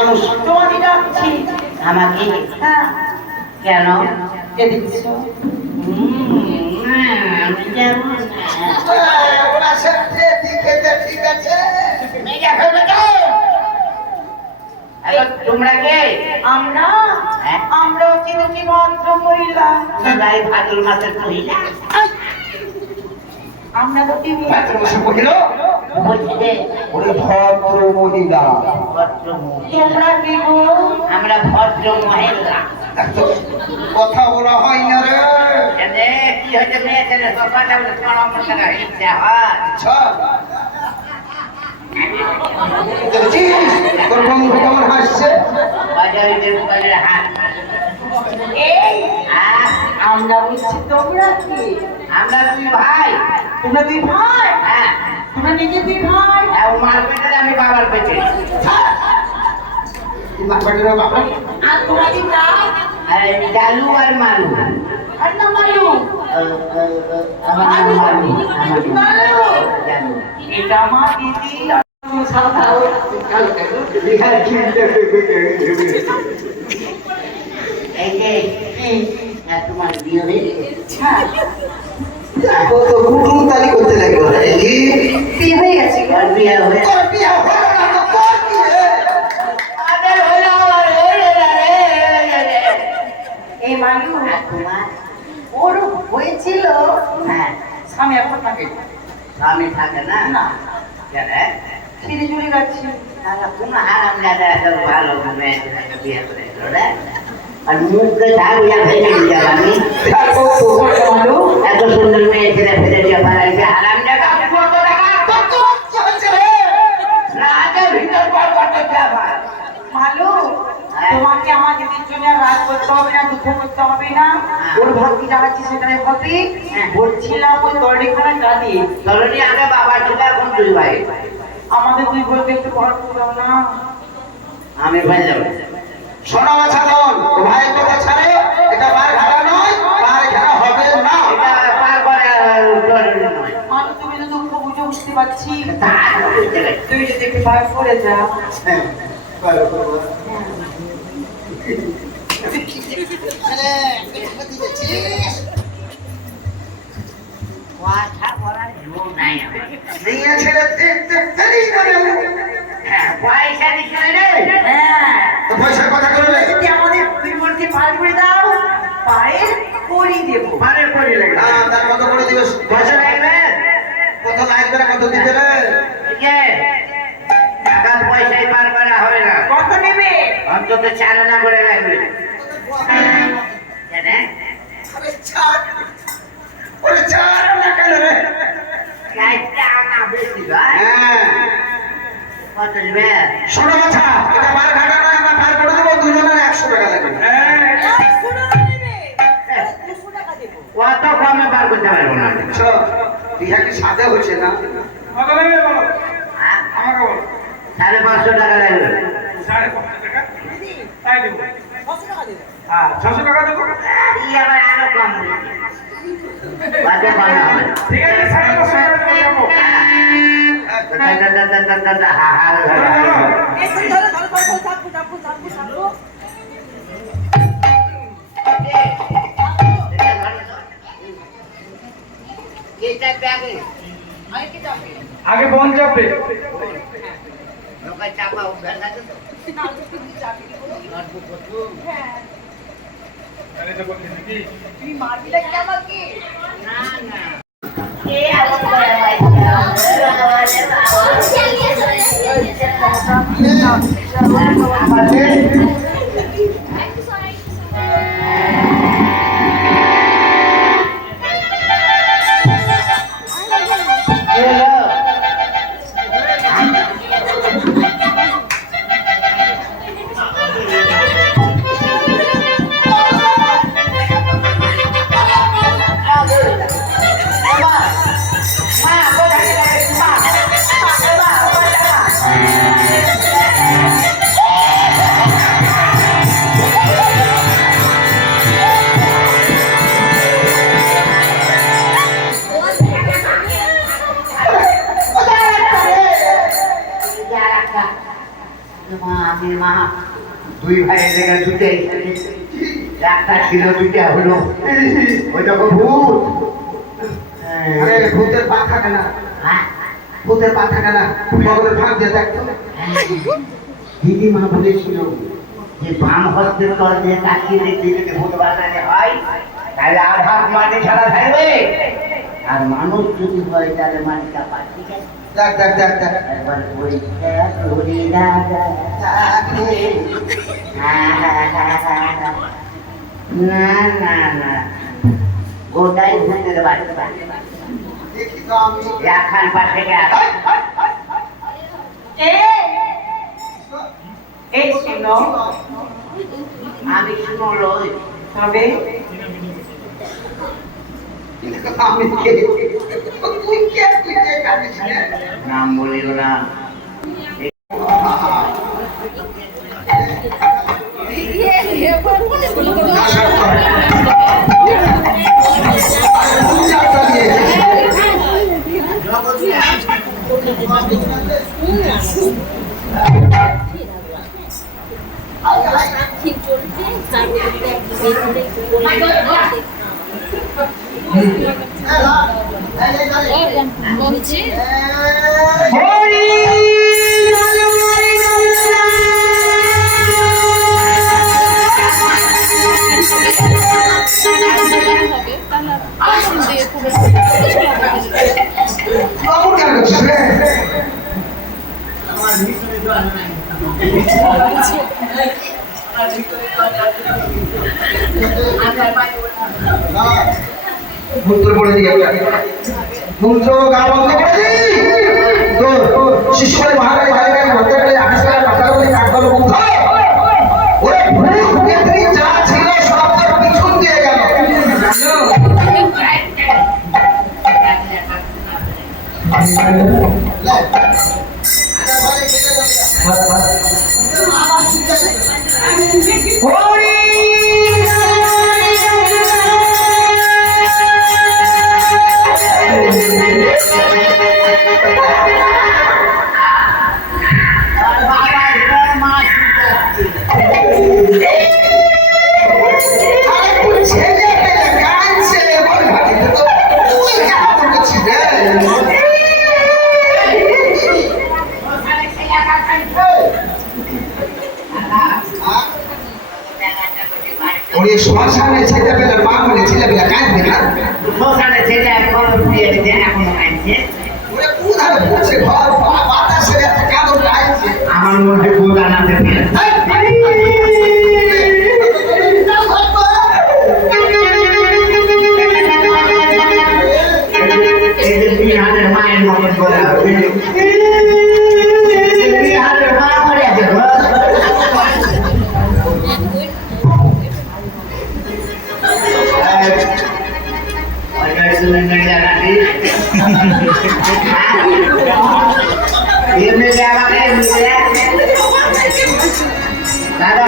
মানুষ তোমাকে ডাকছি। আমাকে হ্যাঁ, কেন? কে দিচ্ছ? আমি যাবো না। ঠিক আছে তোমরা কে? আমরা হ্যাঁ? আমরা হচ্ছি দুটি ভদ্র মহিলা। ভাই ভাদর মাসের মহিলা আমরা দুটি মহিলা বলছি যে ওরে ভদ্র মহিলা ভদ্র মহিলা। তোমরা কি গো? আমরা ভদ্র মহিলা। এত কথা বলা হয় না রে এনে কি হয়েছে মেয়ে ছেলে সবাটা বলে তোমার অমর টাকা ইচ্ছা হয়। আচ্ছা দেখেছিস তোর বন্ধু কেমন হাসছে বাজারে দেবকালের হাত। এই আহ, আমরা বলছি তোমরা কি? আমরা দুই ভাই। তোমরা দুই ভাই? হ্যাঁ, তোমরা নিজে দুই ভাই? ও মার পেটে আমি বাবার পেটে। বাবা আর তোমরা কি না? ডালু আর মালু। আর না মালু? আমার নাম মালু। মালু? ডালু। এটা আমার দিদি আর তুমি সাদা। এই যে তোমার বিয়ে হয়ে গেছে? হ্যাঁ, ও তো কুটুম তালি করতে লাগলো বিয়ে হয়ে গেছে গো। আর বিয়ে হয়ে আরে হলো রে। এই মালু আর তোমার? ওর হয়েছিল হ্যাঁ, স্বামী এখন থাকে স্বামী থাকে না? না, কেন? ছিঁড়ে চুড়ে গেছে। কোন হারাম দাদা এত ভালো মেয়ে ছেলেকে বিয়ে করে দিল রে? আর মুখে ঝাড়িয়া ফেলে দিয়ে আমি মালু এত সুন্দর মেয়ে ছেলে ফেলে দিয়ে পালাইছে হারাম দাদা। কত টাকা? রাতের ভিতর পর করতে আবার মালু তোমাকে আমাকে জন্য রাত করতে হবে না, দুঃখ করতে হবে না। ওর ভক্তি জানাচ্ছি সেখানে হবে। বলছিলাম ওই দড়িখানা কাঁদি ধরনি আগে বাবা ছিল এখন দুই ভাই। আমাদের দুই বইকে একটু পড়া করে দাও না। আমি ভাই যাবো। শোনা সাধন ভাই কথা ছাড়ে এটা মার ঘাড়া নয় মার ঘেরা হবে না এটা পার করে জরুরি নয়। মালু তুমি তো দুঃখ বুঝে বুঝতে পারছি, তা বুঝতে পারছি। তুই যদি একটু ভাগ করে যা। হ্যাঁ ভালো করবো কথা বলার জোর নাই আমার। মেয়ে ছেলে দেখতে ফেরি করে হ্যাঁ, পয়সা দিচ্ছে রে। হ্যাঁ, তো পয়সার কথা করবে যদি আমাদের দুই বোনকে পার করে দাও পায়ের করি দেবো। পারে করি লাগে। তার কত করে দিবে পয়সা লাগবে? কত লাগবে না কত দিতে রে ঠিক আছে? টাকার পয়সায় পার করা হবে না। কত নেবে? অন্তত 4 আনা করে লাগবে। জানে? আরে ছাড় ওরে ছাড় না কেন রে 4 আনা বেশি ভাই। হ্যাঁ কত নেবে? শোনো কথা এটা মার ঘাটা নয় আমরা পার করে দেবো দুজনের 100 টাকা লাগবে কত কমে পার করতে পারবো না। চলো বিহা কি সাথে হচ্ছে না হ্যাঁ? আমাকে বলো 550 টাকা লাগবে। 600 টাকা দেবো এই আবার আরো কম বলছে। কত কমে হবে? ঠিক আছে 550 টাকা দেবো আগে বোন যাবে চাপা উদ্ধার থাকে তো তুমি মারবি না কি আমাকে? না না আমি মা দুই ভাইয়ের জায়গা দুটাই একটা ছিল দুইটা হলো ওই তখন ভূত আরে ভূতের পা থাকে না, হ্যাঁ ভূতের পা থাকে না, ভগবানের ভাগ দিয়ে দেখতো। দিদিমা বলেছিল যে বাম হস্তের তল দিয়ে তাকিয়ে দেখতে যদি ভূত বাঁচাতে হয় তাহলে আঘাত মাটি ছাড়া থাকবে, আর মানুষ যদি হয় তাহলে মাটিটা পাচ্ছি দেখ দেখ দেখ দেখ একবার পরীক্ষা করি দাদা না না না গোটাই ভূতের বাচ্চা দেখি তো আমি। রাখান পাশে গেল এই শোনো, আমি শুনলো তবে আমি কে? তুই কে? তুই কে কাঁদিস রে? নাম বলিও না বলছি হবে তাহলে আসুন দিয়ে খুব বাবু কেন করছিস রে? মন্ত্র পড়ে দিয়ে মন্ত্র গা বন্ধ করে দি তো শিশুরে মহাকালী কালী মন্ত্র করে আকাশ করে পাতা করে কাটলো বন্ধ ওরে ভূত কেতরি যা ছিল সব তোর পিছন দিয়ে গেল। ওরে শ্মশানে ছেলেবেলা মা বলে ছেলেবেলা কাঁদবে না। শ্মশানে ছেলে কলম দিয়ে এখনো কাঁদছে ওরে কোথায় পড়ছে ঘর বাতাসে একটা কাদর গাইছে। আমার মধ্যে ভূত আনাতে বিহারের মায়ের মতন করে বিহারের মা মরে আছে দাদা